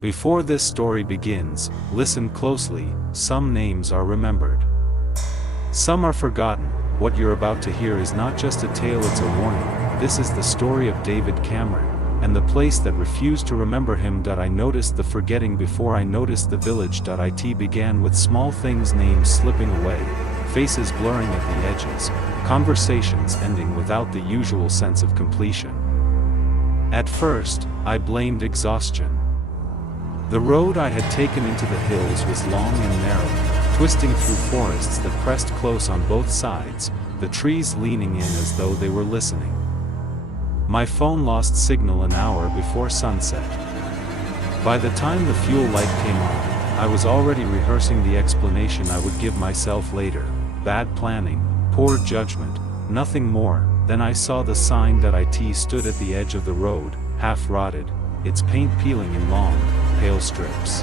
Before this story begins, listen closely. Some names are remembered. Some are forgotten. What you're about to hear is not just a tale, it's a warning. This is the story of David Cameron, and the place that refused to remember him. I noticed the forgetting before I noticed the village. It began with small things, names slipping away, faces blurring at the edges, conversations ending without the usual sense of completion. At first, I blamed exhaustion. The road I had taken into the hills was long and narrow, twisting through forests that pressed close on both sides, the trees leaning in as though they were listening. My phone lost signal an hour before sunset. By the time the fuel light came on, I was already rehearsing the explanation I would give myself later. Bad planning, poor judgment, nothing more. Then I saw the sign that it stood at the edge of the road, half rotted, its paint peeling in long, pale strips.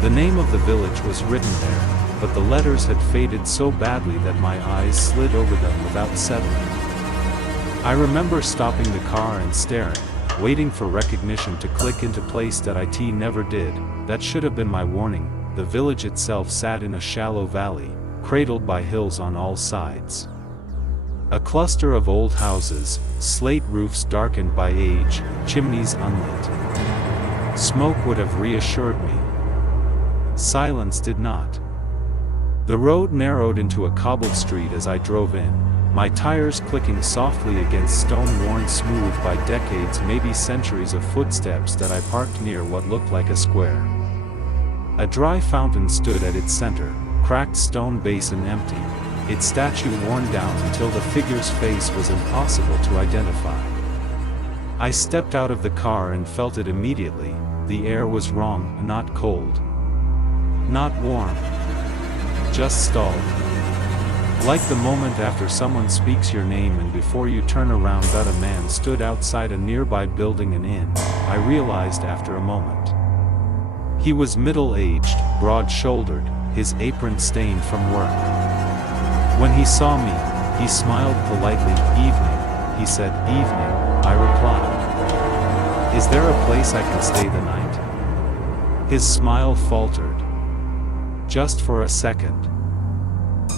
The name of the village was written there, but the letters had faded so badly that my eyes slid over them without settling. I remember stopping the car and staring, waiting for recognition to click into place. It never did. That should have been my warning. The village itself sat in a shallow valley, cradled by hills on all sides. A cluster of old houses, slate roofs darkened by age, chimneys unlit. Smoke would have reassured me. Silence did not. The road narrowed into a cobbled street as I drove in, my tires clicking softly against stone worn smooth by decades, maybe centuries of footsteps. I parked near what looked like a square. A dry fountain stood at its center, cracked stone basin empty, its statue worn down until the figure's face was impossible to identify. I stepped out of the car and felt it immediately. The air was wrong, not cold, not warm, just stalled. Like the moment after someone speaks your name and before you turn around. A man stood outside a nearby building, an inn, I realized after a moment. He was middle-aged, broad-shouldered, his apron stained from work. When he saw me, he smiled politely. "Evening," he said. "Evening," I replied. "Is there a place I can stay the night?" His smile faltered. Just for a second.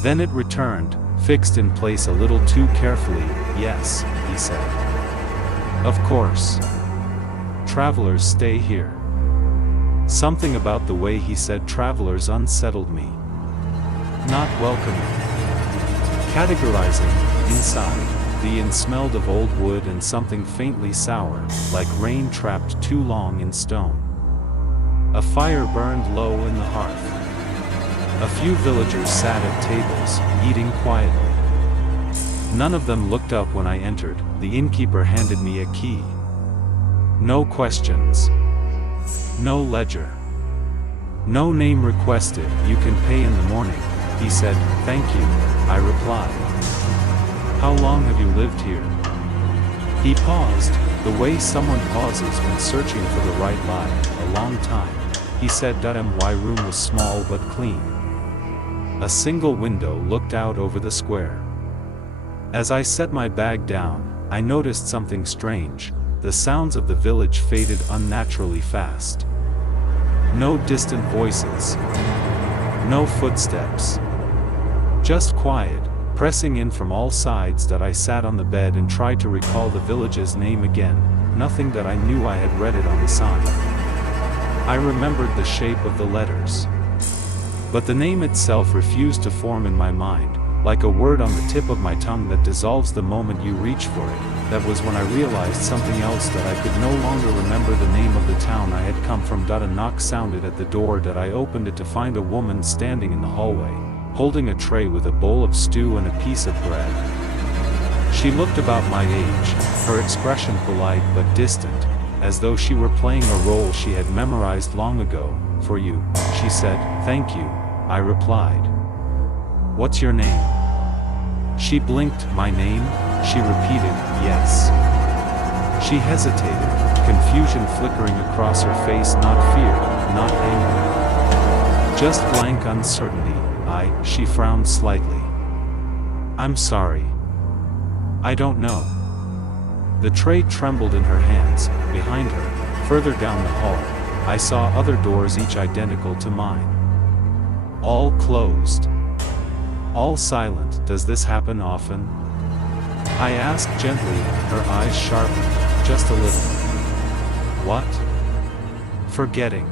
Then it returned, fixed in place a little too carefully. "Yes," he said. "Of course. Travelers stay here." Something about the way he said travelers unsettled me. Not welcoming. Categorizing. Inside, the inn smelled of old wood and something faintly sour, like rain trapped too long in stone. A fire burned low in the hearth. A few villagers sat at tables, eating quietly. None of them looked up when I entered. The innkeeper handed me a key. No questions. No ledger. No name requested. "You can pay in the morning," he said. "Thank you," I replied. "How long have you lived here?" He paused, the way someone pauses when searching for the right lie. "A long time," he said. My room was small but clean. A single window looked out over the square. As I set my bag down, I noticed something strange. The sounds of the village faded unnaturally fast. No distant voices. No footsteps. Just quiet, pressing in from all sides. I sat on the bed and tried to recall the village's name again. Nothing that I knew. I had read it on the sign. I remembered the shape of the letters. But the name itself refused to form in my mind, like a word on the tip of my tongue that dissolves the moment you reach for it. That was when I realized something else, that I could no longer remember the name of the town I had come from. A knock sounded at the door. I opened it to find a woman standing in the hallway, holding a tray with a bowl of stew and a piece of bread. She looked about my age, her expression polite but distant, as though she were playing a role she had memorized long ago. "For you," she said. "Thank you," I replied. "What's your name?" She blinked. "My name?" she repeated. "Yes." She hesitated, confusion flickering across her face. Not fear, not anger. Just blank uncertainty. She frowned slightly. "I'm sorry. I don't know." The tray trembled in her hands. Behind her, further down the hall, I saw other doors each identical to mine. All closed. All silent. Does this happen often? I asked gently, her eyes sharpened, just a little. What? Forgetting.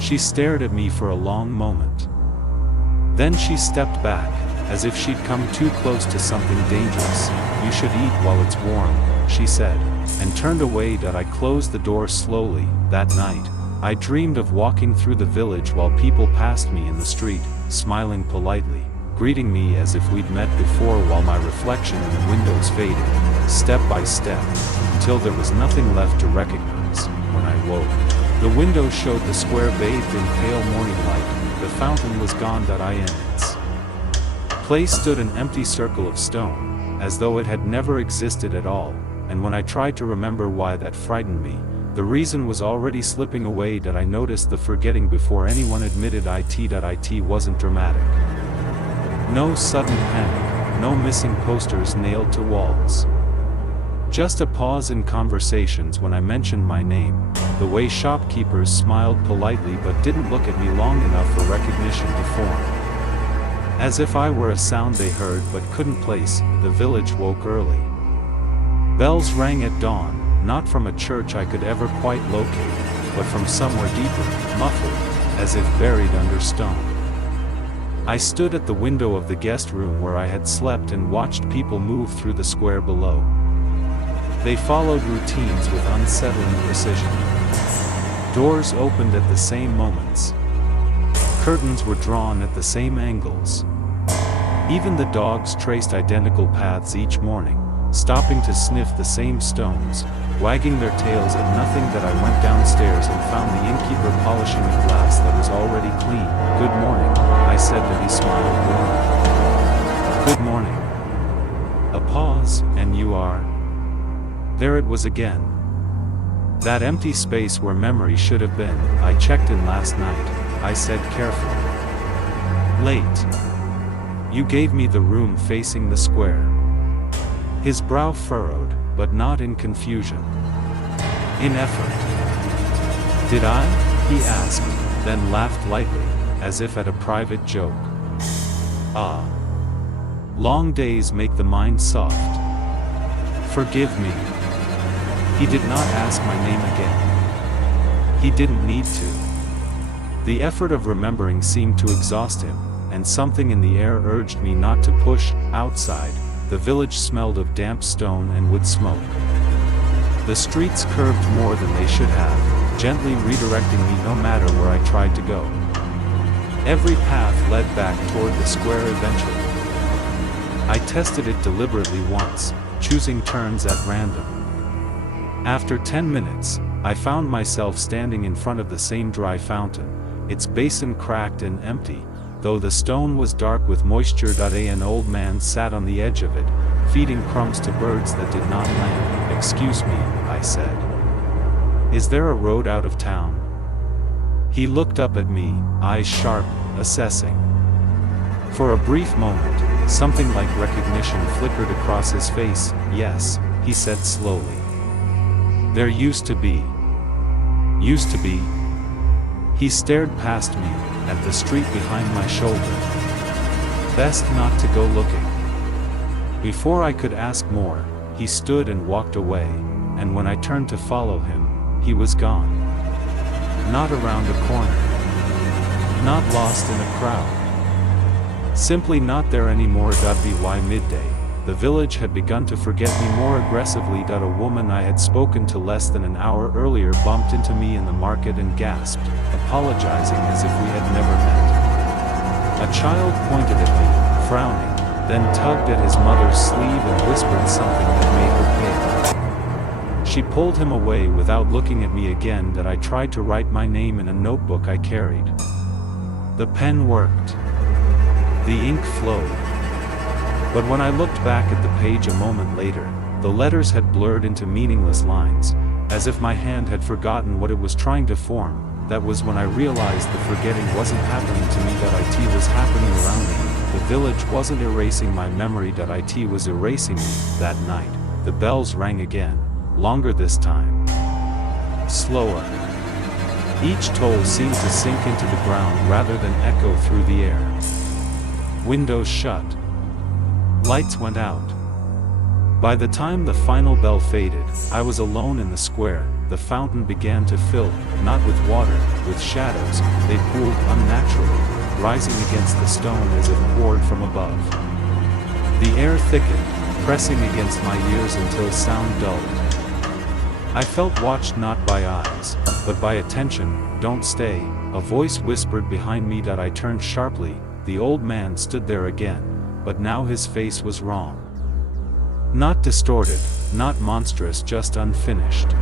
She stared at me for a long moment. Then she stepped back, as if she'd come too close to something dangerous. You should eat while it's warm, she said, and turned away. I closed the door slowly. That night, I dreamed of walking through the village while people passed me in the street, smiling politely, greeting me as if we'd met before, while my reflection in the windows faded, step by step, until there was nothing left to recognize. When I woke, the window showed the square bathed in pale morning light. The fountain was gone. In its place stood an empty circle of stone, as though it had never existed at all, and when I tried to remember why that frightened me, the reason was already slipping away. I noticed the forgetting before anyone admitted it wasn't dramatic. No sudden panic, no missing posters nailed to walls. Just a pause in conversations when I mentioned my name, the way shopkeepers smiled politely but didn't look at me long enough for recognition to form. As if I were a sound they heard but couldn't place. The village woke early. Bells rang at dawn, not from a church I could ever quite locate, but from somewhere deeper, muffled, as if buried under stone. I stood at the window of the guest room where I had slept and watched people move through the square below. They followed routines with unsettling precision. Doors opened at the same moments. Curtains were drawn at the same angles. Even the dogs traced identical paths each morning, stopping to sniff the same stones, wagging their tails at nothing. I went downstairs and found the innkeeper polishing a glass that was already clean. "Good morning," I said. He smiled warmly. "Good morning." A pause, "And you are?" There it was again. That empty space where memory should have been. "I checked in last night," I said carefully. "Late. You gave me the room facing the square." His brow furrowed, but not in confusion. In effort. "Did I?" he asked, then laughed lightly, as if at a private joke. "Ah. Long days make the mind soft. Forgive me." He did not ask my name again. He didn't need to. The effort of remembering seemed to exhaust him, and something in the air urged me not to push. Outside, the village smelled of damp stone and wood smoke. The streets curved more than they should have, gently redirecting me no matter where I tried to go. Every path led back toward the square eventually. I tested it deliberately once, choosing turns at random. After 10 minutes, I found myself standing in front of the same dry fountain, its basin cracked and empty, though the stone was dark with moisture. An old man sat on the edge of it, feeding crumbs to birds that did not land. "Excuse me," I said. "Is there a road out of town?" He looked up at me, eyes sharp, assessing. For a brief moment, something like recognition flickered across his face. "Yes," he said slowly. "There used to be." "Used to be?" He stared past me, at the street behind my shoulder. "Best not to go looking." Before I could ask more, he stood and walked away, and when I turned to follow him, he was gone. Not around a corner. Not lost in a crowd. Simply not there anymore. By midday, the village had begun to forget me more aggressively. A woman I had spoken to less than an hour earlier bumped into me in the market and gasped, apologizing as if we had never met. A child pointed at me, frowning, then tugged at his mother's sleeve and whispered something that made her pale. She pulled him away without looking at me again. I tried to write my name in a notebook I carried. The pen worked. The ink flowed. But when I looked back at the page a moment later, the letters had blurred into meaningless lines, as if my hand had forgotten what it was trying to form. That was when I realized the forgetting wasn't happening to me. It was happening around me. The village wasn't erasing my memory. It was erasing me. That night, the bells rang again, longer this time. Slower. Each toll seemed to sink into the ground rather than echo through the air. Windows shut. Lights went out. By the time the final bell faded, I was alone in the square. The fountain began to fill, not with water, with shadows. They pooled unnaturally, rising against the stone as if poured from above. The air thickened, pressing against my ears until sound dulled. I felt watched not by eyes, but by attention. "Don't stay," a voice whispered behind me. That I turned sharply. The old man stood there again, but now his face was wrong. Not distorted, not monstrous, just unfinished.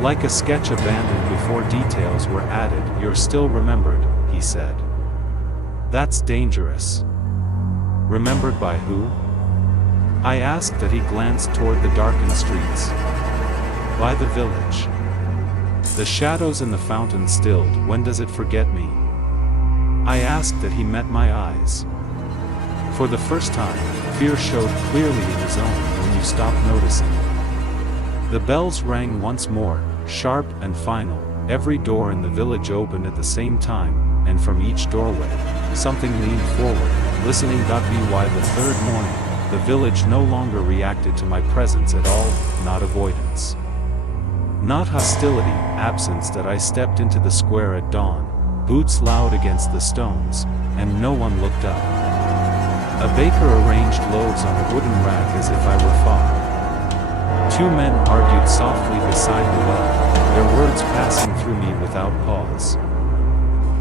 Like a sketch abandoned before details were added. "You're still remembered," he said. "That's dangerous." "Remembered by who?" I asked. That he glanced toward the darkened streets. "By the village. The shadows in the fountain stilled. When does it forget me?" I asked. That he met my eyes. For the first time, fear showed clearly in his own. "When you stopped noticing." The bells rang once more, sharp and final. Every door in the village opened at the same time, and from each doorway, something leaned forward, listening. By the third morning, the village no longer reacted to my presence at all, not avoidance. Not hostility, absence. That I stepped into the square at dawn, boots loud against the stones, and no one looked up. A baker arranged loaves on a wooden rack as if I were far. Two men argued softly beside the well, their words passing through me without pause.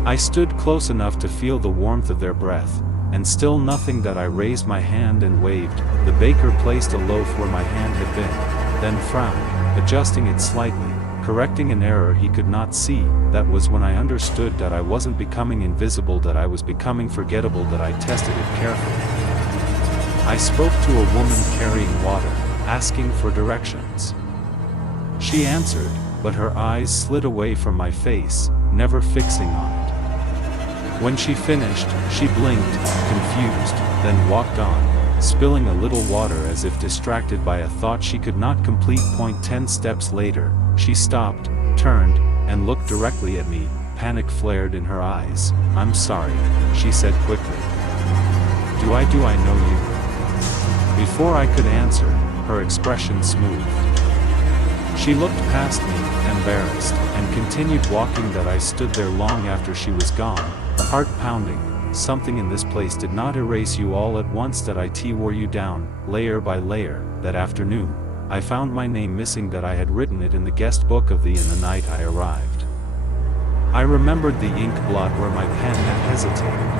I stood close enough to feel the warmth of their breath, and still nothing. That I raised my hand and waved. The baker placed a loaf where my hand had been, then frowned, adjusting it slightly, correcting an error he could not see. That was when I understood that I wasn't becoming invisible, that I was becoming forgettable. That I tested it carefully. I spoke to a woman carrying water, asking for directions. She answered, but her eyes slid away from my face, never fixing on it. When she finished, she blinked, confused, then walked on, spilling a little water as if distracted by a thought she could not complete. 10 steps later, she stopped, turned, and looked directly at me. Panic flared in her eyes. "I'm sorry," she said quickly. Do I know you?" Before I could answer, her expression smoothed. She looked past me, embarrassed, and continued walking. That I stood there long after she was gone, heart pounding. Something in this place did not erase you all at once. That I wore you down, layer by layer. That afternoon, I found my name missing. That I had written it in the guest book of in the night I arrived. I remembered the ink blot where my pen had hesitated.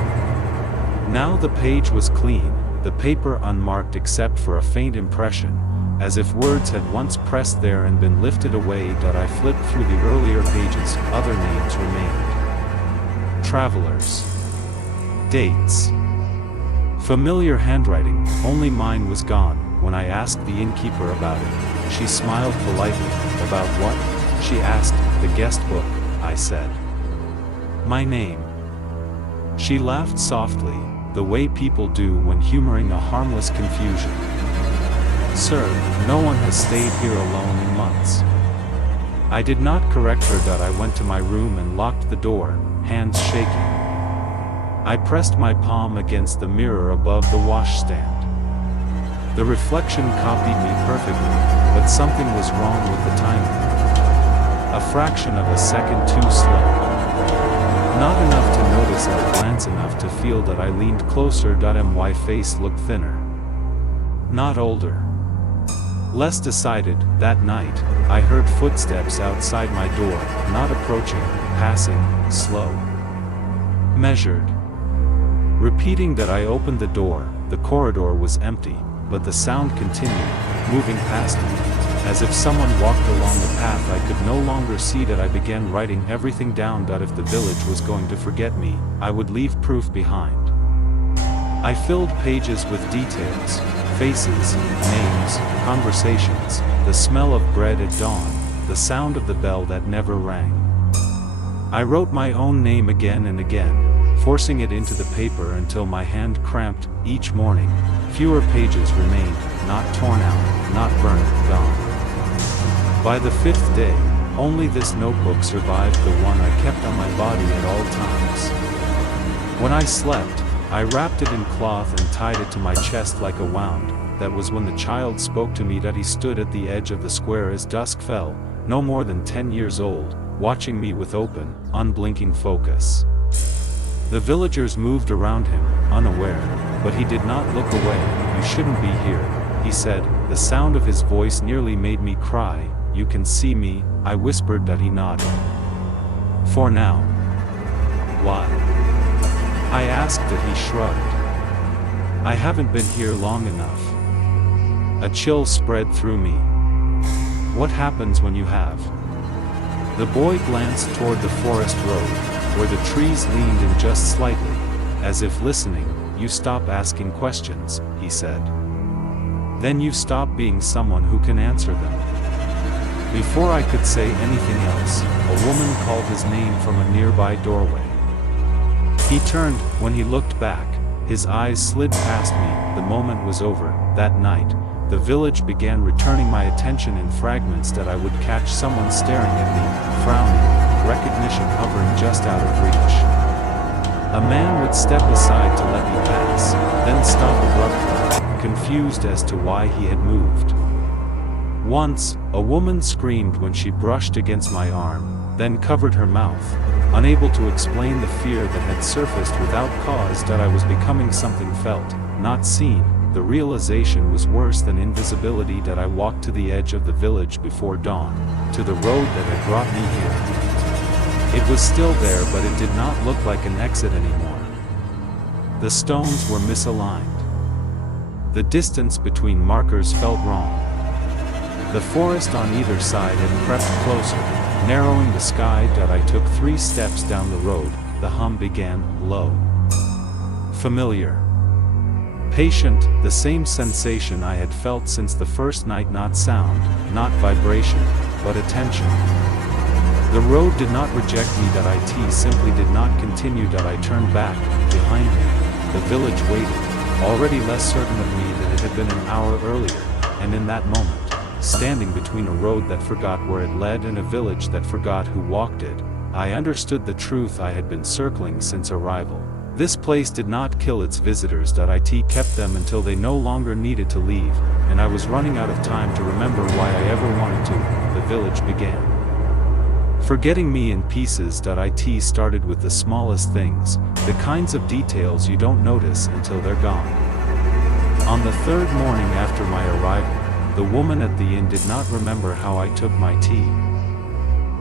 Now the page was clean, the paper unmarked except for a faint impression, as if words had once pressed there and been lifted away. That I flipped through the earlier pages. Other names remained. Travelers. Dates. Familiar handwriting. Only mine was gone. When I asked the innkeeper about it, she smiled politely. "About what?" she asked. "The guest book," I said. "My name." She laughed softly, the way people do when humoring a harmless confusion. "Sir, no one has stayed here alone in months." I did not correct her. That I went to my room and locked the door, hands shaking. I pressed my palm against the mirror above the washstand. The reflection copied me perfectly, but something was wrong with the timing. A fraction of a second too slow. Not enough to notice at a glance, enough to feel. That I leaned closer. My face looked thinner. Not older. Less decided. That night, I heard footsteps outside my door, not approaching, passing, slow. Measured. Repeating. That I opened the door. The corridor was empty, but the sound continued, moving past me, as if someone walked along the path I could no longer see. That I began writing everything down. That if the village was going to forget me, I would leave proof behind. I filled pages with details, faces, names, conversations, the smell of bread at dawn, the sound of the bell that never rang. I wrote my own name again and again, forcing it into the paper until my hand cramped. Each morning, fewer pages remained, not torn out, not burned, gone. By the 5th day, Only this notebook survived the one I kept on my body at all times. When I slept, I wrapped it in cloth and tied it to my chest like a wound. That was when the child spoke to me that he stood at the edge of the square as dusk fell, no more than 10 years old, watching me with open, unblinking focus. The villagers moved around him, unaware, but he did not look away. "You shouldn't be here," he said. The sound of his voice nearly made me cry. "You can see me," I whispered that he nodded. "For now." "Why?" I asked that he shrugged. "I haven't been here long enough." A chill spread through me. "What happens when you have?" The boy glanced toward the forest road, where the trees leaned in just slightly, as if listening. "You stop asking questions," he said. "Then you stop being someone who can answer them." Before I could say anything else, a woman called his name from a nearby doorway. He turned. When he looked back, his eyes slid past me. The moment was over. That night, the village began returning my attention in fragments that I would catch someone staring at me, frowning, recognition hovering just out of reach. A man would step aside to let me pass, then stop abruptly, confused as to why he had moved. Once, a woman screamed when she brushed against my arm, then covered her mouth, unable to explain the fear that had surfaced without cause, that I was becoming something felt, not seen. The realization was worse than invisibility that I walked to the edge of the village before dawn, to the road that had brought me here. It was still there, but it did not look like an exit anymore. The stones were misaligned. The distance between markers felt wrong. The forest on either side had crept closer, narrowing the sky. That I took 3 steps down the road. The hum began, low. Familiar. Patient, the same sensation I had felt since the first night. Not sound, not vibration, but attention. The road did not reject me. That it simply did not continue. That I turned back. Behind me, the village waited, already less certain of me than it had been an hour earlier. And in that moment, standing between a road that forgot where it led and a village that forgot who walked it, I understood the truth I had been circling since arrival. This place did not kill its visitors. That it kept them until they no longer needed to leave, and I was running out of time to remember why I ever wanted to. The village began forgetting me in pieces. That it started with the smallest things, the kinds of details you don't notice until they're gone. On the 3rd morning after my arrival, the woman at the inn did not remember how I took my tea.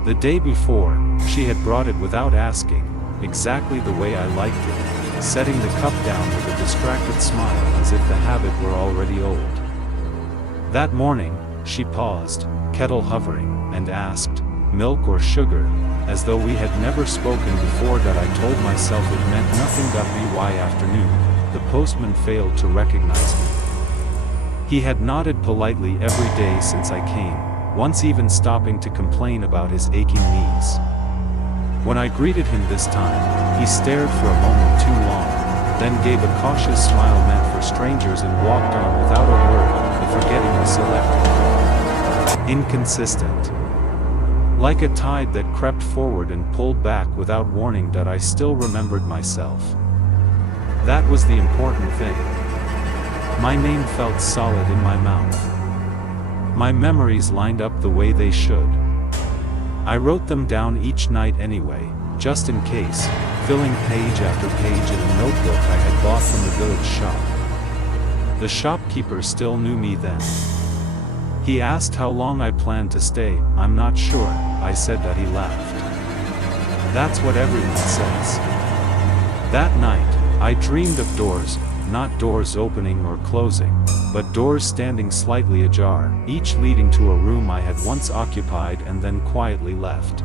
The day before, she had brought it without asking, exactly the way I liked it, setting the cup down with a distracted smile as if the habit were already old. That morning, she paused, kettle hovering, and asked, "Milk or sugar?" as though we had never spoken before. That I told myself it meant nothing. Why afternoon, the postman failed to recognize me. He had nodded politely every day since I came, once even stopping to complain about his aching knees. When I greeted him this time, he stared for a moment too long, then gave a cautious smile meant for strangers and walked on without a word. The forgetting was selective. Inconsistent. Like a tide that crept forward and pulled back without warning. That I still remembered myself. That was the important thing. My name felt solid in my mouth. My memories lined up the way they should. I wrote them down each night anyway, just in case, filling page after page in a notebook I had bought from the village shop. The shopkeeper still knew me then. He asked how long I planned to stay. "I'm not sure," I said. That he laughed. "That's what everyone says." That night, I dreamed of doors, not doors opening or closing, but doors standing slightly ajar, each leading to a room I had once occupied and then quietly left.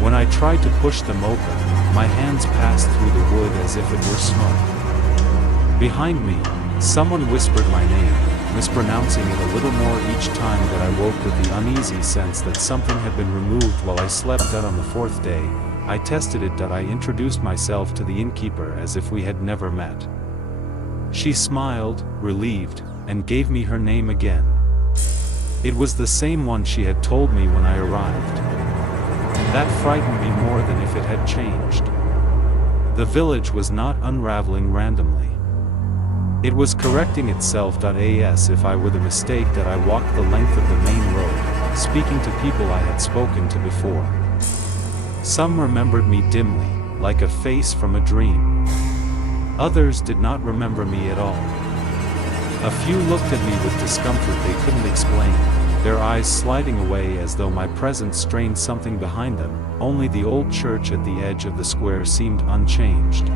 When I tried to push them open, my hands passed through the wood as if it were smoke. Behind me, someone whispered my name, mispronouncing it a little more each time. That I woke with the uneasy sense that something had been removed while I slept. That on the 4th day, I tested it. That I introduced myself to the innkeeper as if we had never met. She smiled, relieved, and gave me her name again. It was the same one she had told me when I arrived. That frightened me more than if it had changed. The village was not unraveling randomly. It was correcting itself. As if I were the mistake that I walked the length of the main road, speaking to people I had spoken to before. Some remembered me dimly, like a face from a dream. Others did not remember me at all. A few looked at me with discomfort they couldn't explain, their eyes sliding away as though my presence strained something behind them. Only the old church at the edge of the square seemed unchanged.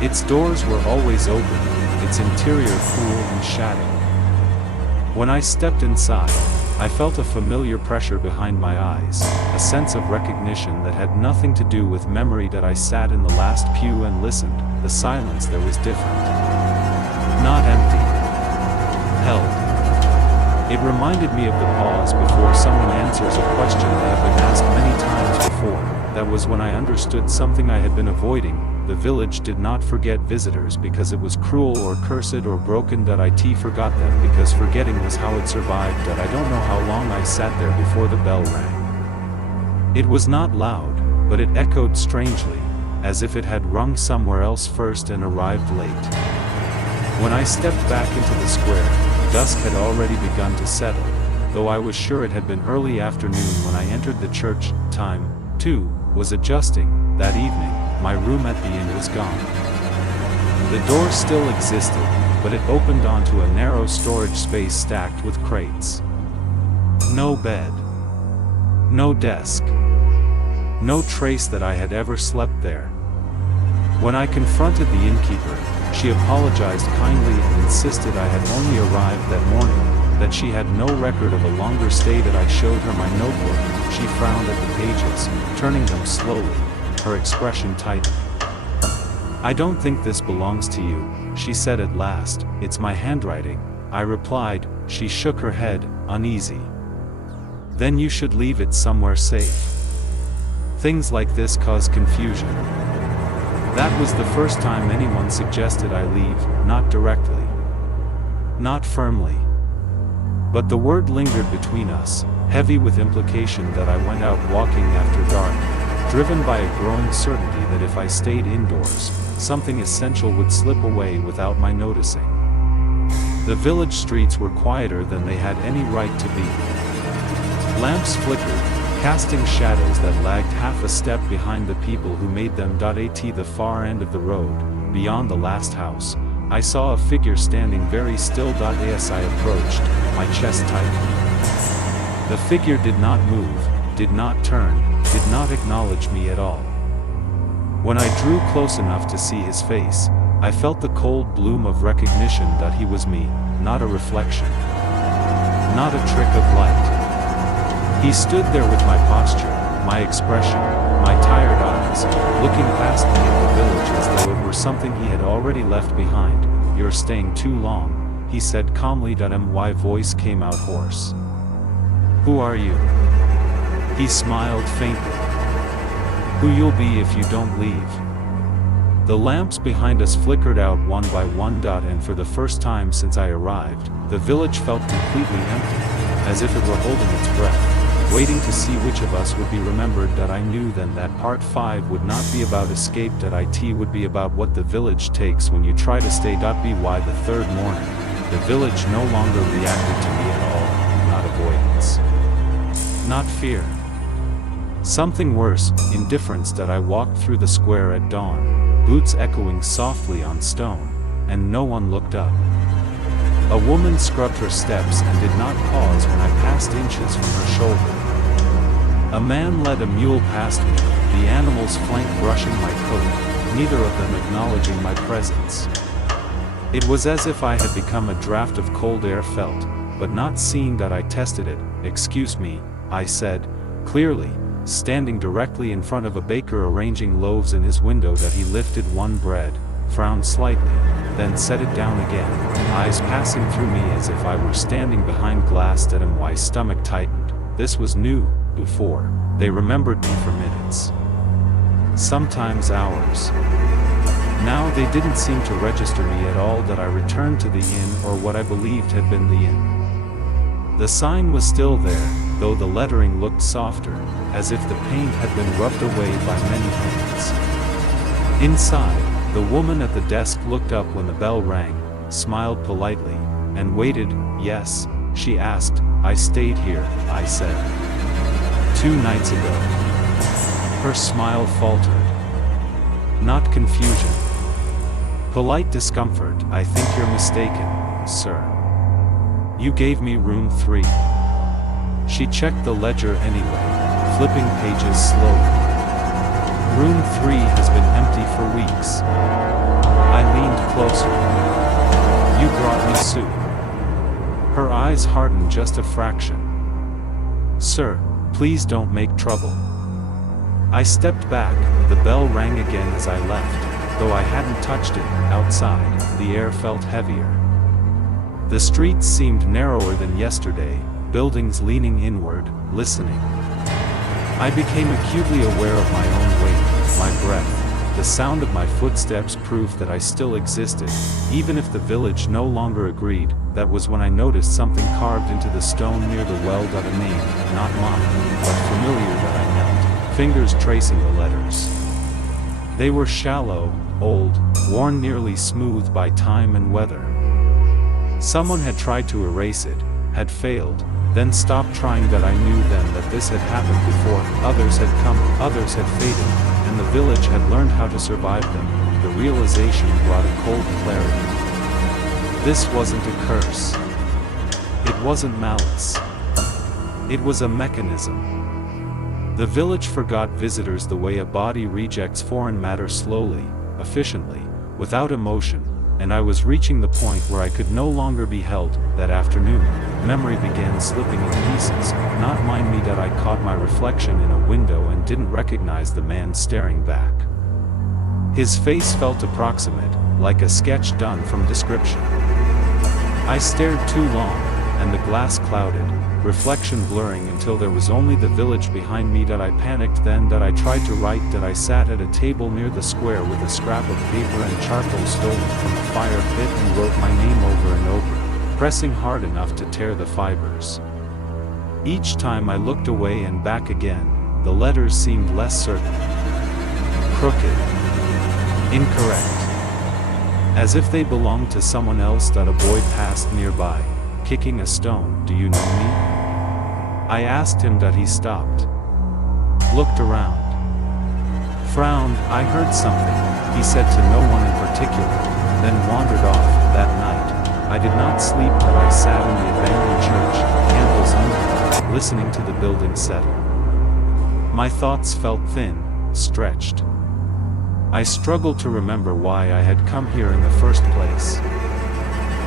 Its doors were always open, its interior cool and shadowed. When I stepped inside, I felt a familiar pressure behind my eyes, a sense of recognition that had nothing to do with memory. I sat in the last pew and listened. The silence there was different. Not empty. Held. It reminded me of the pause before someone answers a question that had been asked many times before. That was when I understood something I had been avoiding. The village did not forget visitors because it was cruel or cursed or broken. It forgot them because forgetting was how it survived. I don't know how long I sat there before the bell rang. It was not loud, but it echoed strangely, as if it had rung somewhere else first and arrived late. When I stepped back into the square, dusk had already begun to settle, though I was sure it had been early afternoon when I entered the church. Time, too, was adjusting. That evening, my room at the inn was gone. The door still existed, but it opened onto a narrow storage space stacked with crates. No bed. No desk. No trace that I had ever slept there. When I confronted the innkeeper, she apologized kindly and insisted I had only arrived that morning, that she had no record of a longer stay. I showed her my notebook. She frowned at the pages, turning them slowly. Her expression tightened. "I don't think this belongs to you," she said at last. "It's my handwriting," I replied. She shook her head, uneasy. "Then you should leave it somewhere safe. Things like this cause confusion." That was the first time anyone suggested I leave, not directly, not firmly. But the word lingered between us, heavy with implication that I went out walking after dark, driven by a growing certainty that if I stayed indoors, something essential would slip away without my noticing. The village streets were quieter than they had any right to be. Lamps flickered, casting shadows that lagged half a step behind the people who made them. At the far end of the road, beyond the last house, I saw a figure standing very still. As I approached, my chest tightened. The figure did not move, did not turn, did not acknowledge me at all. When I drew close enough to see his face, I felt the cold bloom of recognition that he was me, not a reflection, not a trick of light. He stood there with my posture, my expression, my tired eyes, looking past me at the village as though it were something he had already left behind. "You're staying too long," he said calmly. My voice came out hoarse. "Who are you?" He smiled faintly. "Who you'll be if you don't leave." The lamps behind us flickered out one by one. And for the first time since I arrived, the village felt completely empty, as if it were holding its breath, waiting to see which of us would be remembered. I knew then that part 5 would not be about escape. It would be about what the village takes when you try to stay. By the third morning, the village no longer reacted to me at all, not avoidance, not fear. Something worse, indifference. I walked through the square at dawn, boots echoing softly on stone, and no one looked up. A woman scrubbed her steps and did not pause when I passed inches from her shoulder. A man led a mule past me, the animal's flank brushing my coat, neither of them acknowledging my presence. It was as if I had become a draft of cold air felt, but not seen. I tested it. "Excuse me," I said, clearly, standing directly in front of a baker arranging loaves in his window. He lifted one bread, frowned slightly, then set it down again, eyes passing through me as if I were standing behind glass. My stomach tightened. This was new. Before, they remembered me for minutes, sometimes hours. Now they didn't seem to register me at all. I returned to the inn, or what I believed had been the inn. The sign was still there, though the lettering looked softer, as if the paint had been rubbed away by many hands. Inside, the woman at the desk looked up when the bell rang, smiled politely, and waited. "Yes," she asked. "I stayed here," I said. "2 nights ago." Her smile faltered. Not confusion. Polite discomfort. "I think you're mistaken, sir. You gave me room 3. She checked the ledger anyway, flipping pages slowly. "Room 3 has been empty for weeks." I leaned closer. "You brought me soup." Her eyes hardened just a fraction. "Sir, please don't make trouble." I stepped back. The bell rang again as I left. Though I hadn't touched it, outside, the air felt heavier. The streets seemed narrower than yesterday, buildings leaning inward, listening. I became acutely aware of my own weight, my breath. The sound of my footsteps proved that I still existed, even if the village no longer agreed. That was when I noticed something carved into the stone near the well. A name, not mine, but familiar. That I knelt, fingers tracing the letters. They were shallow, old, worn nearly smooth by time and weather. Someone had tried to erase it, had failed, then stopped trying. That I knew then that this had happened before. Others had come, others had faded, and the village had learned how to survive them. The realization brought a cold clarity. This wasn't a curse. It wasn't malice. It was a mechanism. The village forgot visitors the way a body rejects foreign matter slowly, efficiently, without emotion, and I was reaching the point where I could no longer be held. That afternoon, memory began slipping in pieces. Not mind me that I caught my reflection in a window and didn't recognize the man staring back. His face felt approximate, like a sketch done from description. I stared too long, and the glass clouded, reflection blurring until there was only the village behind me. That I panicked then. That I tried to write. That I sat at a table near the square with a scrap of paper and charcoal stolen from a fire pit and wrote my name over and over, pressing hard enough to tear the fibers. Each time I looked away and back again, the letters seemed less certain. Crooked. Incorrect. As if they belonged to someone else. That a boy passed nearby, kicking a stone. "Do you know me?" I asked him. That he stopped. Looked around. Frowned. "I heard something," he said, to no one in particular, then wandered off. That night, I did not sleep. That I sat in the abandoned church, candles under, listening to the building settle. My thoughts felt thin, stretched. I struggled to remember why I had come here in the first place.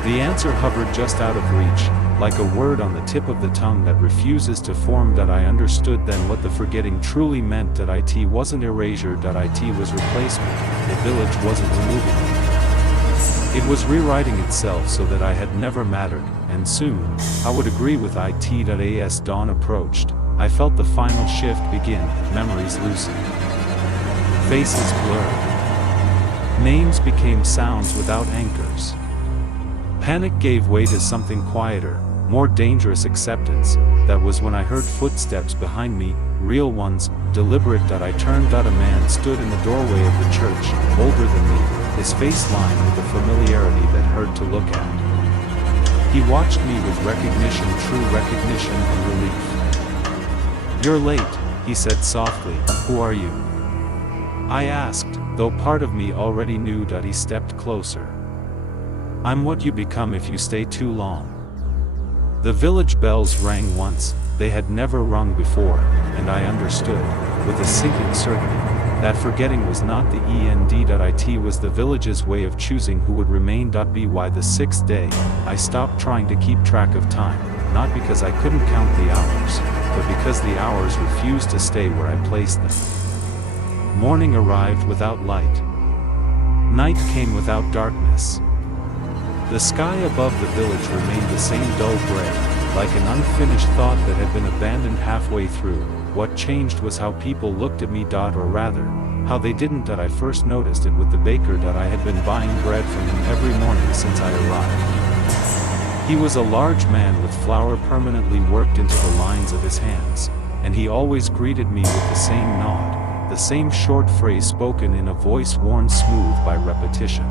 The answer hovered just out of reach, like a word on the tip of the tongue that refuses to form. That I understood then what the forgetting truly meant. That it wasn't erasure. That it was replacement. The village wasn't removing it. It was rewriting itself so that I had never mattered, and soon, I would agree with it. As dawn approached, I felt the final shift begin. Memories loosened. Faces blurred. Names became sounds without anchors. Panic gave way to something quieter, more dangerous acceptance. That was when I heard footsteps behind me, real ones, deliberate. That I turned. A man stood in the doorway of the church, older than me, his face lined with a familiarity that hurt to look at. He watched me with recognition, true recognition and relief. "You're late," he said softly. "Who are you?" I asked, though part of me already knew. That he stepped closer. "I'm what you become if you stay too long." The village bells rang once. They had never rung before, and I understood, with a sinking certainty, that forgetting was not the end. It was the village's way of choosing who would remain. By the 6th day, I stopped trying to keep track of time, not because I couldn't count the hours, but because the hours refused to stay where I placed them. Morning arrived without light. Night came without darkness. The sky above the village remained the same dull gray, like an unfinished thought that had been abandoned halfway through. What changed was how people looked at me. Or rather, how they didn't. I first noticed it with the baker. I had been buying bread from him every morning since I arrived. He was a large man with flour permanently worked into the lines of his hands, and he always greeted me with the same nod, the same short phrase spoken in a voice worn smooth by repetition.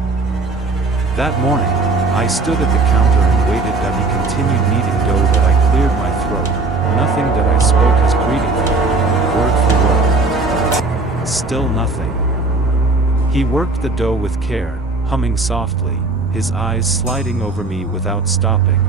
That morning, I stood at the counter and waited that he continued kneading dough that I cleared my throat, nothing that I spoke his greeting for, word for word. Still nothing. He worked the dough with care, humming softly, his eyes sliding over me without stopping.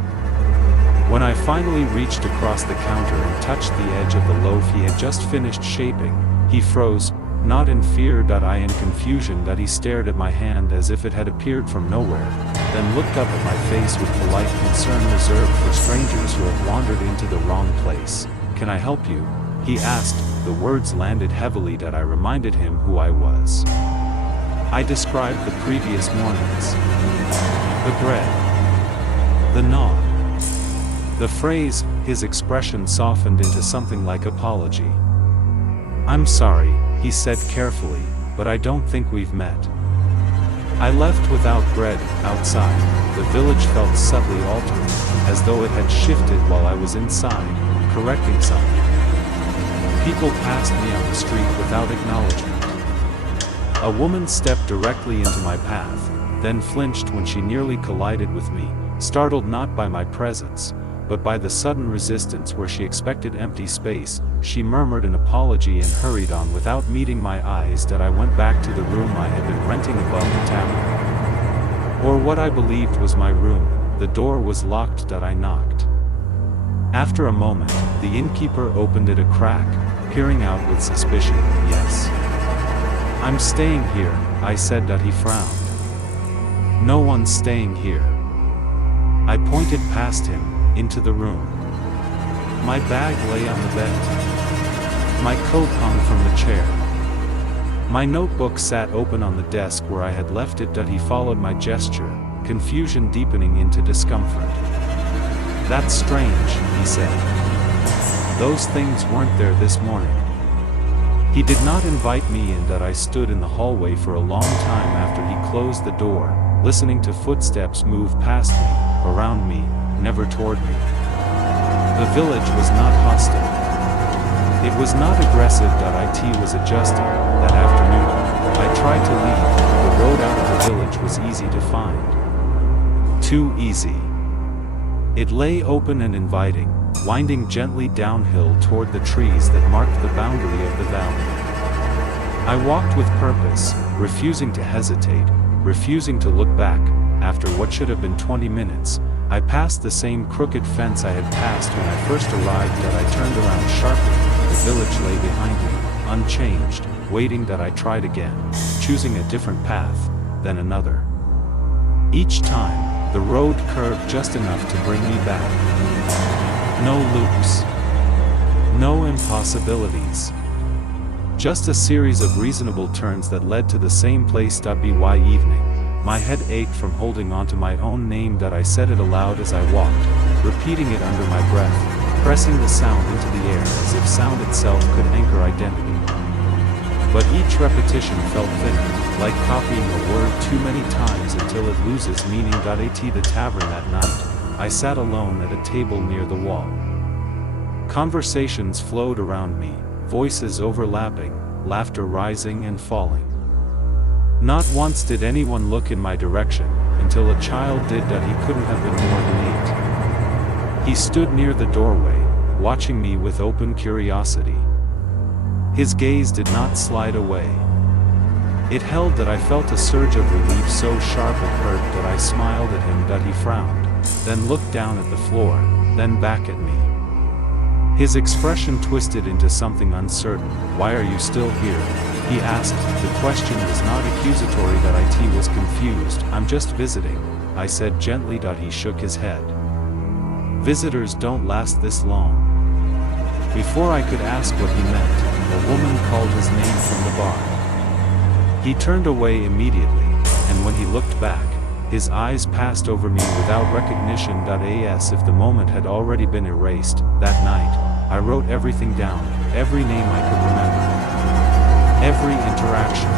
When I finally reached across the counter and touched the edge of the loaf he had just finished shaping, he froze, not in fear that I in confusion that he stared at my hand as if it had appeared from nowhere, then looked up at my face with polite concern reserved for strangers who have wandered into the wrong place. "Can I help you?" he asked. The words landed heavily that I reminded him who I was. I described the previous mornings. The bread. The nod. The phrase, his expression softened into something like apology. "I'm sorry," he said carefully, "but I don't think we've met." I left without bread, outside. The village felt subtly altered, as though it had shifted while I was inside, correcting something. People passed me on the street without acknowledgement. A woman stepped directly into my path, then flinched when she nearly collided with me, startled not by my presence, but by the sudden resistance where she expected empty space. She murmured an apology and hurried on without meeting my eyes that I went back to the room I had been renting above the tavern. Or what I believed was my room. The door was locked that I knocked. After a moment, the innkeeper opened it a crack, peering out with suspicion. "Yes. I'm staying here," I said that he frowned. "No one's staying here." I pointed past him, into the room. My bag lay on the bed. My coat hung from the chair. My notebook sat open on the desk where I had left it that he followed my gesture, confusion deepening into discomfort. "That's strange," he said. "Those things weren't there this morning." He did not invite me in that I stood in the hallway for a long time after he closed the door, listening to footsteps move past me, around me, never toward me. The village was not hostile. It was not aggressive. It was adjusting. That afternoon, I tried to leave. The road out of the village was easy to find. Too easy. It lay open and inviting, winding gently downhill toward the trees that marked the boundary of the valley. I walked with purpose, refusing to hesitate, refusing to look back. After what should have been 20 minutes, I passed the same crooked fence I had passed when I first arrived. That I turned around sharply. The village lay behind me, unchanged, waiting. That I tried again, choosing a different path, then another. Each time, the road curved just enough to bring me back. No loops. No impossibilities. Just a series of reasonable turns that led to the same place. By evening, my head ached from holding onto my own name. That I said it aloud as I walked, repeating it under my breath, pressing the sound into the air as if sound itself could anchor identity. But each repetition felt thinner, like copying a word too many times until it loses meaning. At the tavern that night, I sat alone at a table near the wall. Conversations flowed around me, voices overlapping, laughter rising and falling. Not once did anyone look in my direction, until a child did. That he couldn't have been more than 8. He stood near the doorway, watching me with open curiosity. His gaze did not slide away. It held. That I felt a surge of relief so sharp it hurt. That I smiled at him. That he frowned, then looked down at the floor, then back at me. His expression twisted into something uncertain. "Why are you still here?" he asked. The question was not accusatory. That I was confused. "I'm just visiting," I said gently. That he shook his head. "Visitors don't last this long." Before I could ask what he meant, a woman called his name from the bar. He turned away immediately, and when he looked back, his eyes passed over me without recognition. As if the moment had already been erased. That night, I wrote everything down, every name I could remember. Every interaction.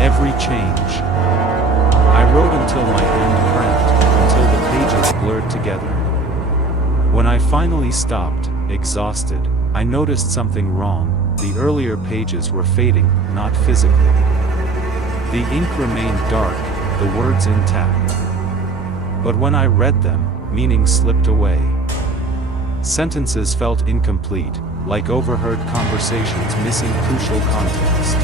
Every change. I wrote until my hand cramped, until the pages blurred together. When I finally stopped, exhausted, I noticed something wrong. The earlier pages were fading, not physically. The ink remained dark, the words intact. But when I read them, meaning slipped away. Sentences felt incomplete, like overheard conversations missing crucial context.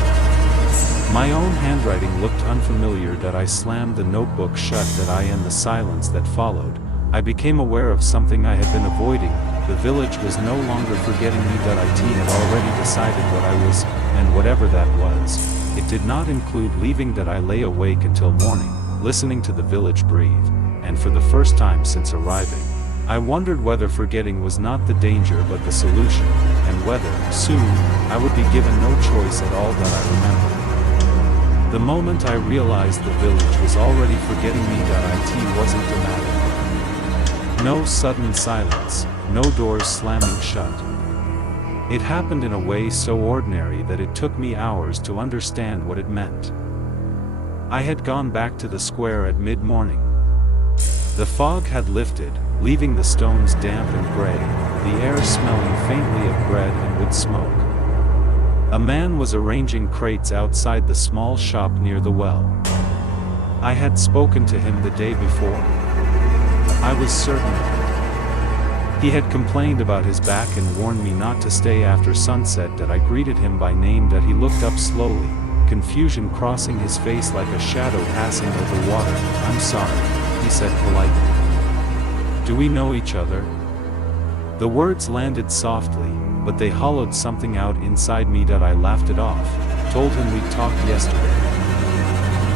My own handwriting looked unfamiliar. That I slammed the notebook shut. In the silence that followed, I became aware of something I had been avoiding. The village was no longer forgetting me. It had already decided what I was, and whatever that was. It did not include leaving. I lay awake until morning, listening to the village breathe, and for the first time since arriving, I wondered whether forgetting was not the danger but the solution, and whether, soon, I would be given no choice at all. That I remembered. The moment I realized the village was already forgetting me. It wasn't dramatic. No sudden silence, no doors slamming shut. It happened in a way so ordinary that it took me hours to understand what it meant. I had gone back to the square at mid-morning. The fog had lifted, leaving the stones damp and gray, the air smelling faintly of bread and wood smoke. A man was arranging crates outside the small shop near the well. I had spoken to him the day before. I was certain of it. He had complained about his back and warned me not to stay after sunset. That I greeted him by name. That he looked up slowly, confusion crossing his face like a shadow passing over water. "I'm sorry," he said politely. "Do we know each other?" The words landed softly, but they hollowed something out inside me. I laughed it off, told him we'd talked yesterday.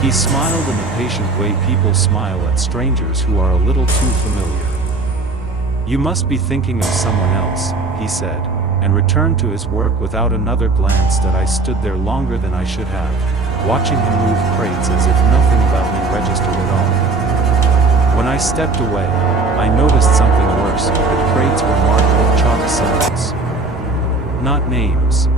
He smiled in the patient way people smile at strangers who are a little too familiar. "You must be thinking of someone else," he said, and returned to his work without another glance. I stood there longer than I should have, watching him move crates as if nothing about me registered at all. When I stepped away, I noticed something worse. The crates were marked with chalk symbols. Not names.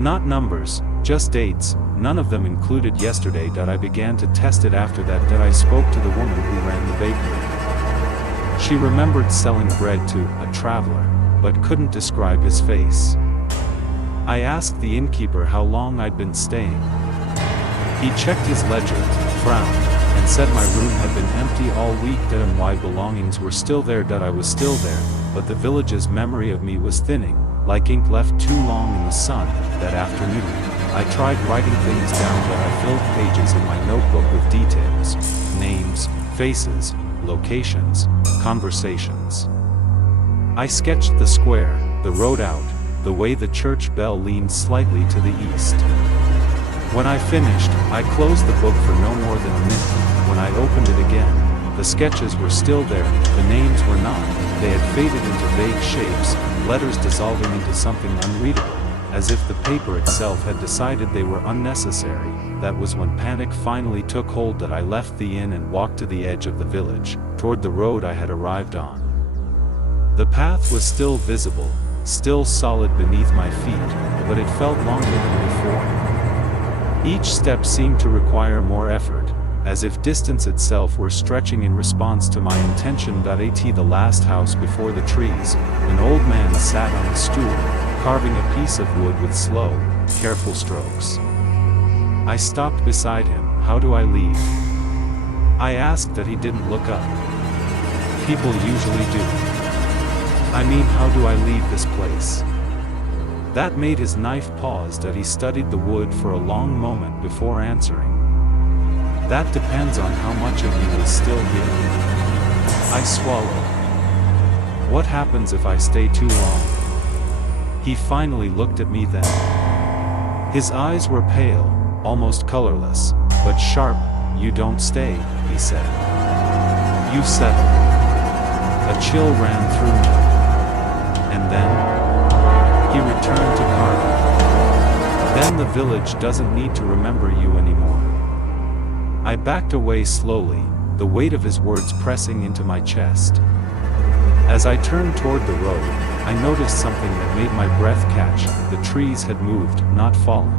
Not numbers, just dates. None of them included yesterday. I began to test it after that. I spoke to the woman who ran the bakery. She remembered selling bread to a traveler, but couldn't describe his face. I asked the innkeeper how long I'd been staying. He checked his ledger, frowned, and said my room had been empty all week. And my belongings were still there. I was still there, but the village's memory of me was thinning, like ink left too long in the sun. That afternoon, I tried writing things down. I filled pages in my notebook with details, names, faces, locations, conversations. I sketched the square, the road out, the way the church bell leaned slightly to the east. When I finished, I closed the book for no more than a minute. When I opened it again, the sketches were still there, the names were not. They had faded into vague shapes, letters dissolving into something unreadable, as if the paper itself had decided they were unnecessary. That was when panic finally took hold. I left the inn and walked to the edge of the village, toward the road I had arrived on. The path was still visible, still solid beneath my feet, but it felt longer than before. Each step seemed to require more effort, as if distance itself were stretching in response to my intention. At the last house before the trees, an old man sat on a stool, carving a piece of wood with slow, careful strokes. I stopped beside him. "How do I leave?" I asked. That he didn't look up. "People usually do." "I mean, how do I leave this place?" That made his knife pause. He studied the wood for a long moment before answering. "That depends on how much of you is still here." I swallowed. "What happens if I stay too long?" He finally looked at me then. His eyes were pale, almost colorless, but sharp. "You don't stay," he said. "You settle." A chill ran through me. And then, he returned to carving. "Then the village doesn't need to remember you anymore." I backed away slowly, the weight of his words pressing into my chest. As I turned toward the road, I noticed something that made my breath catch. The trees had moved, not fallen.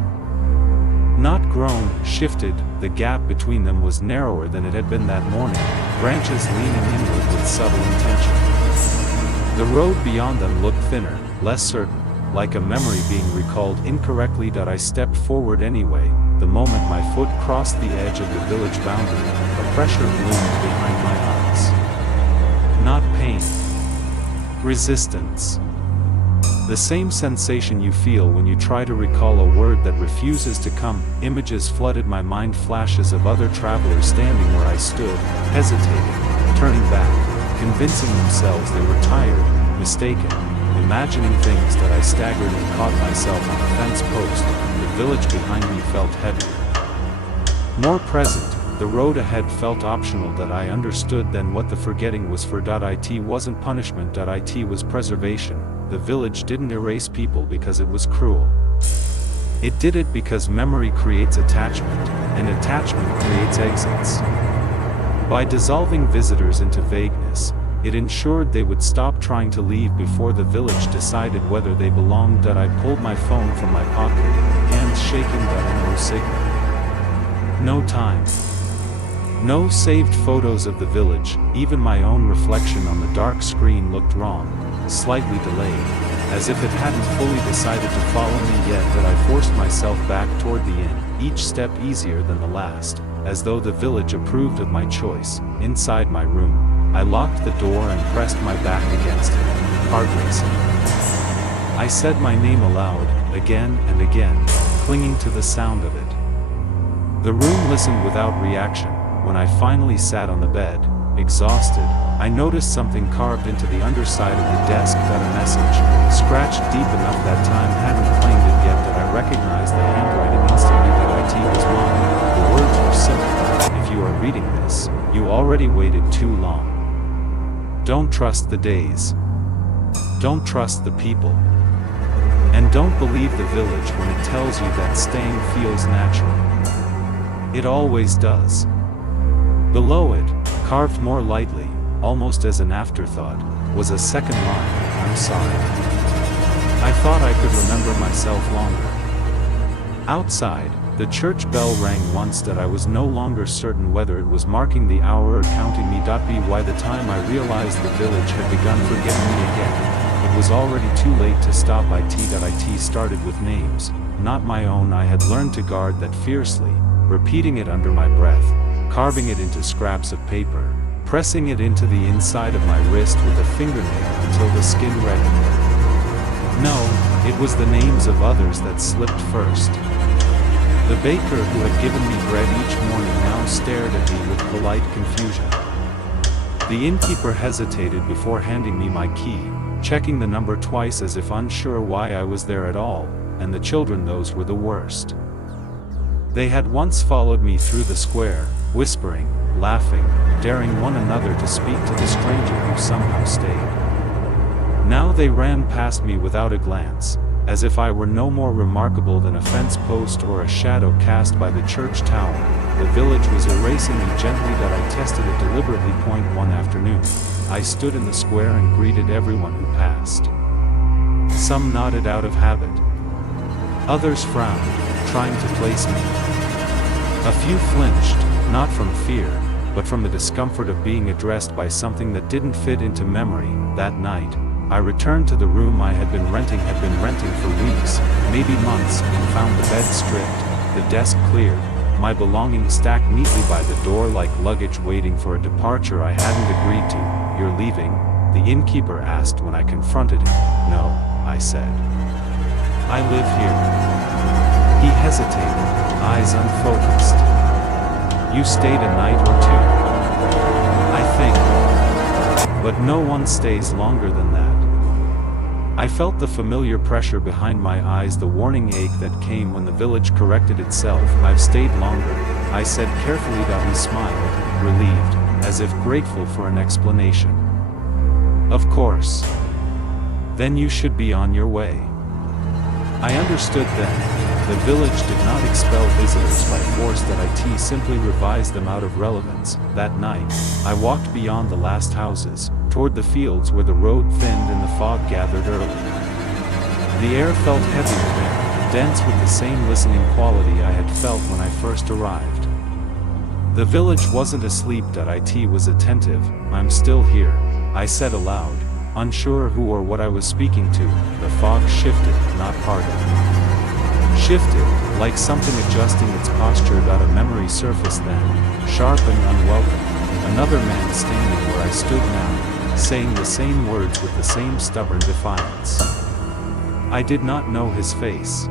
Not grown, shifted. The gap between them was narrower than it had been that morning, branches leaning inward with subtle intention. The road beyond them looked thinner, less certain, like a memory being recalled incorrectly. I stepped forward anyway. The moment my foot crossed the edge of the village boundary, a pressure loomed behind my eyes. Not pain. Resistance. The same sensation you feel when you try to recall a word that refuses to come. Images flooded my mind, flashes of other travelers standing where I stood, hesitating, turning back, convincing themselves they were tired, mistaken, imagining things that I staggered and caught myself on a fence post. The village behind me felt heavy. More present. The road ahead felt optional. I understood then what the forgetting was for. It wasn't punishment. It was preservation. The village didn't erase people because it was cruel. It did it because memory creates attachment, and attachment creates exits. By dissolving visitors into vagueness, it ensured they would stop trying to leave before the village decided whether they belonged. I pulled my phone from my pocket, hands shaking. No signal. No time. No saved photos of the village. Even my own reflection on the dark screen looked wrong, slightly delayed, as if it hadn't fully decided to follow me yet. I forced myself back toward the inn, each step easier than the last, as though the village approved of my choice. Inside my room, I locked the door and pressed my back against it, heart racing. I said my name aloud, again and again, clinging to the sound of it. The room listened without reaction. When I finally sat on the bed, exhausted, I noticed something carved into the underside of the desk. A message, scratched deep enough that time hadn't claimed it yet. I recognized the handwriting instantly. It was mine. The words were simple. If you are reading this, you already waited too long. Don't trust the days. Don't trust the people. And don't believe the village when it tells you that staying feels natural. It always does. Below it, carved more lightly, almost as an afterthought, was a second line, I'm sorry. I thought I could remember myself longer. Outside, the church bell rang once. I was no longer certain whether it was marking the hour or counting me. By the time I realized the village had begun forgetting me again, it was already too late to stop. It started with names, not my own. I had learned to guard that fiercely, repeating it under my breath, carving it into scraps of paper, pressing it into the inside of my wrist with a fingernail until the skin reddened. No, it was the names of others that slipped first. The baker who had given me bread each morning now stared at me with polite confusion. The innkeeper hesitated before handing me my key, checking the number twice as if unsure why I was there at all, and the children, those were the worst. They had once followed me through the square, whispering, laughing, daring one another to speak to the stranger who somehow stayed. Now they ran past me without a glance, as if I were no more remarkable than a fence post or a shadow cast by the church tower. The village was erasing me gently. I tested it deliberately. One afternoon, I stood in the square and greeted everyone who passed. Some nodded out of habit. Others frowned, trying to place me. A few flinched, not from fear, but from the discomfort of being addressed by something that didn't fit into memory. That night, I returned to the room I had been renting for weeks, maybe months, and found the bed stripped, the desk cleared, my belongings stacked neatly by the door like luggage waiting for a departure I hadn't agreed to. You're leaving? The innkeeper asked when I confronted him. No, I said. I live here. He hesitated, eyes unfocused. You stayed a night or two. I think. But no one stays longer than that. I felt the familiar pressure behind my eyes, the warning ache that came when the village corrected itself. I've stayed longer, I said carefully. He smiled, relieved, as if grateful for an explanation. Of course. Then you should be on your way. I understood then. The village did not expel visitors by force. It simply revised them out of relevance. That night, I walked beyond the last houses, toward the fields where the road thinned and the fog gathered early. The air felt heavier there, dense with the same listening quality I had felt when I first arrived. The village wasn't asleep. It was attentive. "I'm still here," I said aloud, unsure who or what I was speaking to. The fog shifted, not parted. Shifted, like something adjusting its posture. A memory surfaced then, sharp and unwelcome. Another man standing where I stood now, saying the same words with the same stubborn defiance. I did not know his face.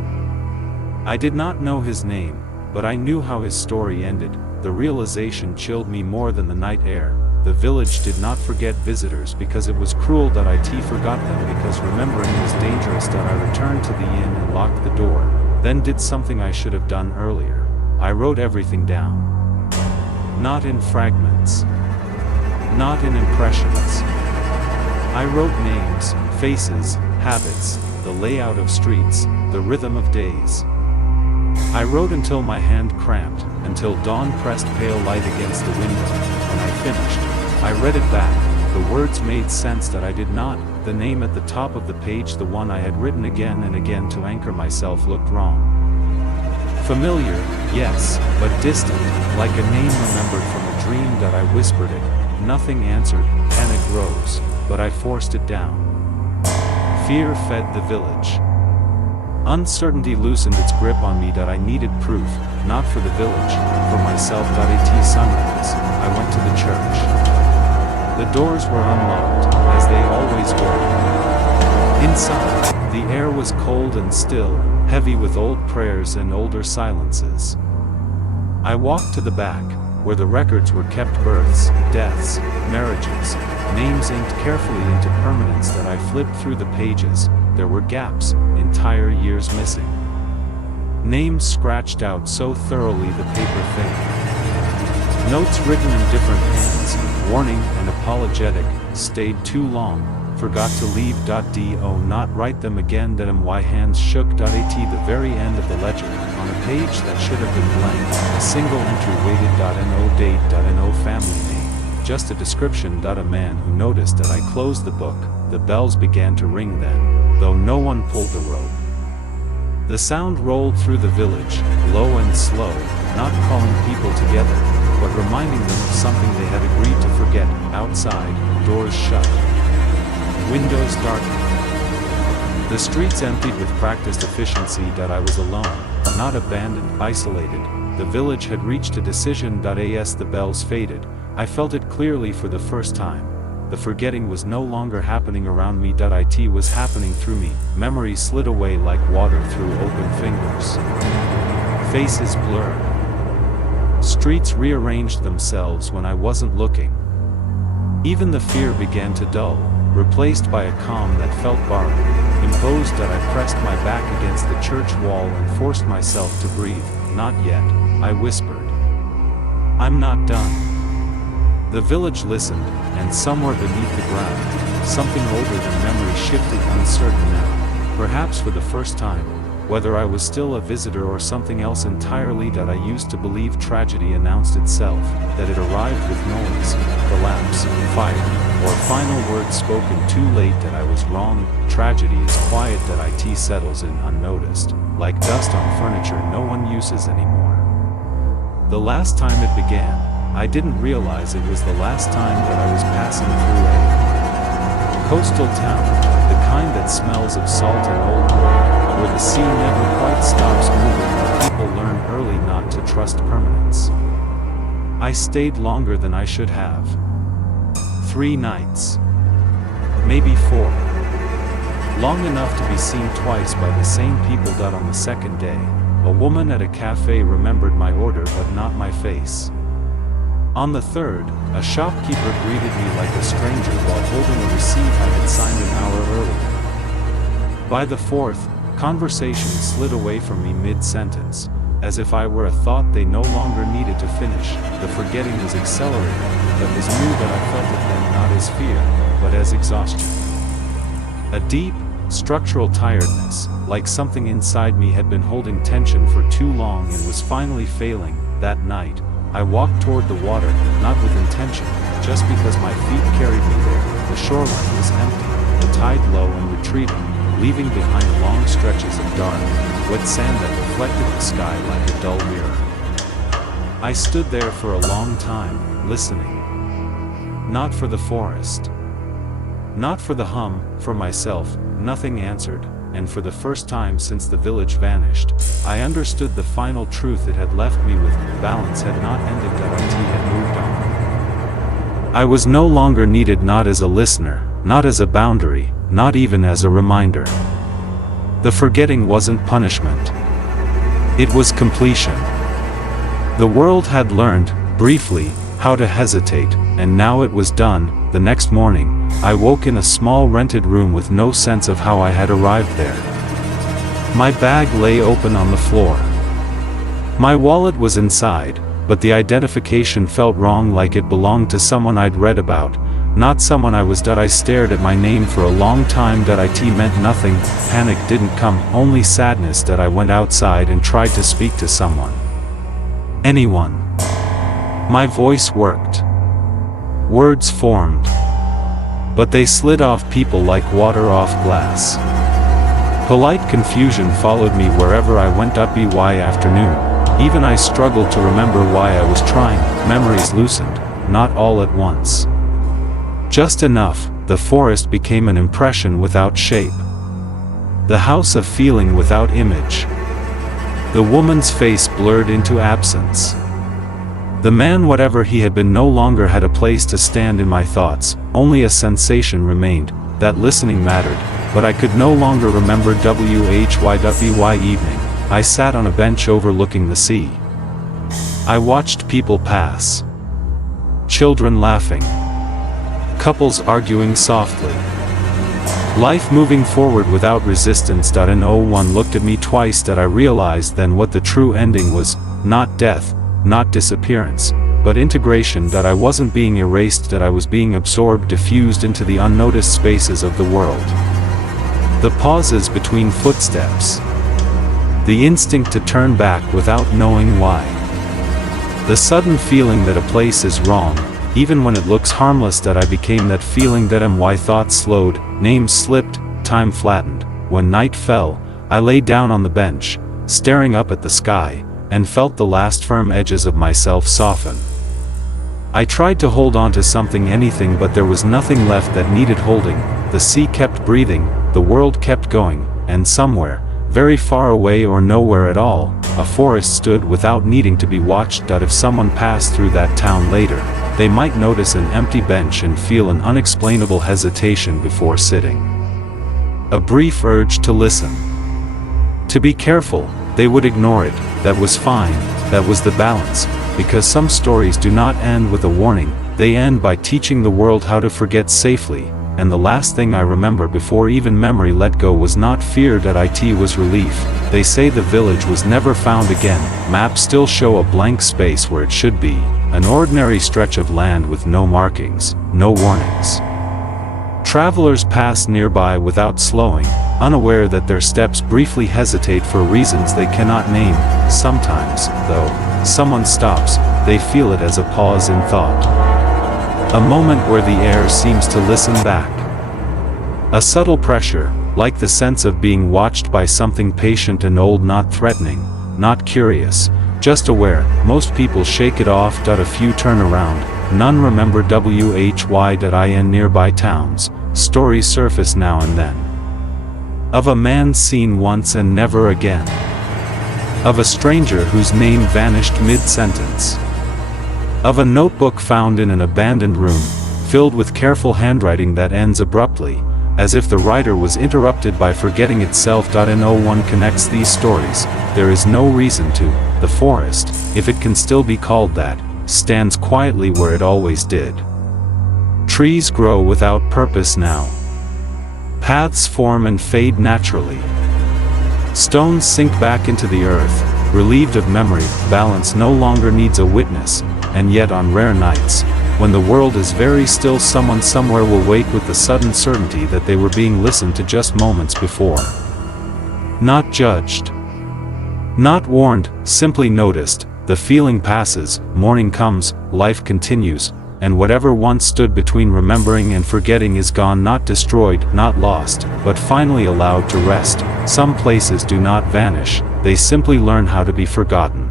I did not know his name, but I knew how his story ended. The realization chilled me more than the night air. The village did not forget visitors because it was cruel. It forgot them because remembering was dangerous. I returned to the inn and locked the door, then did something I should have done earlier. I wrote everything down. Not in fragments. Not in impressions. I wrote names, faces, habits, the layout of streets, the rhythm of days. I wrote until my hand cramped, until dawn pressed pale light against the window. When I finished, I read it back. The words made sense that I did not. The name at the top of the page, the one I had written again and again to anchor myself, looked wrong. Familiar, yes, but distant, like a name remembered from a dream. I whispered it. Nothing answered. Panic rose, but I forced it down. Fear fed the village. Uncertainty loosened its grip on me. I needed proof, not for the village, for myself. At sunrise, I went to the church. The doors were unlocked, as they always were. Inside, the air was cold and still, heavy with old prayers and older silences. I walked to the back, where the records were kept: births, deaths, marriages, names inked carefully into permanence. I flipped through the pages. There were gaps, entire years missing. Names scratched out so thoroughly the paper faded. Notes written in different hands, warning and apologetic, stayed too long, forgot to leave. Do not write them again. My hands shook. At the very end of the ledger, on a page that should have been blank, a single entry waited. No date. No family name, just a description. A man who noticed that I closed the book. The bells began to ring then, though no one pulled the rope. The sound rolled through the village, low and slow, not calling people together, but reminding them of something they had agreed to forget. Outside, doors shut. Windows darkened. The streets emptied with practiced efficiency. I was alone, not abandoned, isolated. The village had reached a decision. As the bells faded, I felt it clearly for the first time. The forgetting was no longer happening around me. It was happening through me. Memory slid away like water through open fingers. Faces blurred. Streets rearranged themselves when I wasn't looking. Even the fear began to dull, replaced by a calm that felt borrowed, imposed. I pressed my back against the church wall and forced myself to breathe. Not yet, I whispered. I'm not done. The village listened, and somewhere beneath the ground, something older than memory shifted, uncertain now, perhaps for the first time, whether I was still a visitor or something else entirely. I used to believe tragedy announced itself, that it arrived with noise, collapse, fire, or final words spoken too late. I was wrong. Tragedy is quiet. It settles in unnoticed, like dust on furniture no one uses anymore. The last time it began, I didn't realize it was the last time that I was passing through a coastal town, the kind that smells of salt and old wood, where the sea never quite stops moving, where people learn early not to trust permanence. I stayed longer than I should have. 3 nights. Maybe 4. Long enough to be seen twice by the same people. On the second day, a woman at a cafe remembered my order but not my face. On the third, a shopkeeper greeted me like a stranger while holding a receipt I had signed an hour earlier. By the fourth, conversation slid away from me mid-sentence, as if I were a thought they no longer needed to finish. The forgetting was accelerating, but was new. I felt it then, not as fear, but as exhaustion. A deep, structural tiredness, like something inside me had been holding tension for too long and was finally failing. That night, I walked toward the water, not with intention, just because my feet carried me there. The shoreline was empty, the tide low and retreating, leaving behind long stretches of dark, wet sand that reflected the sky like a dull mirror. I stood there for a long time, listening. Not for the forest. Not for the hum, for myself, nothing answered, and for the first time since the village vanished, I understood the final truth it had left me with: balance had not ended, that IT had moved on. I was no longer needed, not as a listener, not as a boundary, not even as a reminder. The forgetting wasn't punishment. It was completion. The world had learned, briefly, how to hesitate, and now it was done. The next morning, I woke in a small rented room with no sense of how I had arrived there. My bag lay open on the floor. My wallet was inside, but the identification felt wrong, like it belonged to someone I'd read about, not someone I was. I stared at my name for a long time. It meant nothing. Panic didn't come, only sadness. I went outside and tried to speak to someone. Anyone. My voice worked. Words formed. But they slid off people like water off glass. Polite confusion followed me wherever I went. By afternoon, even I struggled to remember why I was trying. Memories loosened, not all at once. Just enough. The forest became an impression without shape. The house a feeling without image. The woman's face blurred into absence. The man, whatever he had been, no longer had a place to stand in my thoughts. Only a sensation remained, that listening mattered, but I could no longer remember. Why evening, I sat on a bench overlooking the sea. I watched people pass. Children laughing. Couples arguing softly. Life moving forward without resistance. No one looked at me twice. I realized then what the true ending was: not death, not disappearance, but integration. I wasn't being erased, I was being absorbed, diffused into the unnoticed spaces of the world. The pauses between footsteps. The instinct to turn back without knowing why. The sudden feeling that a place is wrong, even when it looks harmless. I became that feeling. My thoughts slowed, names slipped, time flattened. When night fell, I lay down on the bench, staring up at the sky, and felt the last firm edges of myself soften. I tried to hold on to something, anything, but there was nothing left that needed holding. The sea kept breathing, the world kept going, and somewhere, very far away or nowhere at all, a forest stood without needing to be watched. If someone passed through that town later, they might notice an empty bench and feel an unexplainable hesitation before sitting. A brief urge to listen. To be careful. They would ignore it. That was fine. That was the balance. Because some stories do not end with a warning, they end by teaching the world how to forget safely. And the last thing I remember before even memory let go was not fear. It was relief. They say the village was never found again. Maps still show a blank space where it should be. An ordinary stretch of land with no markings, no warnings. Travelers pass nearby without slowing, unaware that their steps briefly hesitate for reasons they cannot name. Sometimes, though, someone stops, they feel it as a pause in thought. A moment where the air seems to listen back. A subtle pressure, like the sense of being watched by something patient and old, not threatening, not curious, just aware. Most people shake it off. A few turn around, none remember. In nearby towns, stories surface now and then. Of a man seen once and never again. Of a stranger whose name vanished mid-sentence. Of a notebook found in an abandoned room, filled with careful handwriting that ends abruptly, as if the writer was interrupted by forgetting itself. No one connects these stories, there is no reason to. The forest, if it can still be called that, stands quietly where it always did. Trees grow without purpose now. Paths form and fade naturally. Stones sink back into the earth, relieved of memory. Balance no longer needs a witness, and yet on rare nights, when the world is very still, someone somewhere will wake with the sudden certainty that they were being listened to just moments before. Not judged. Not warned, simply noticed. The feeling passes, morning comes, life continues, and whatever once stood between remembering and forgetting is gone. Not destroyed, not lost, but finally allowed to rest. Some places do not vanish, they simply learn how to be forgotten.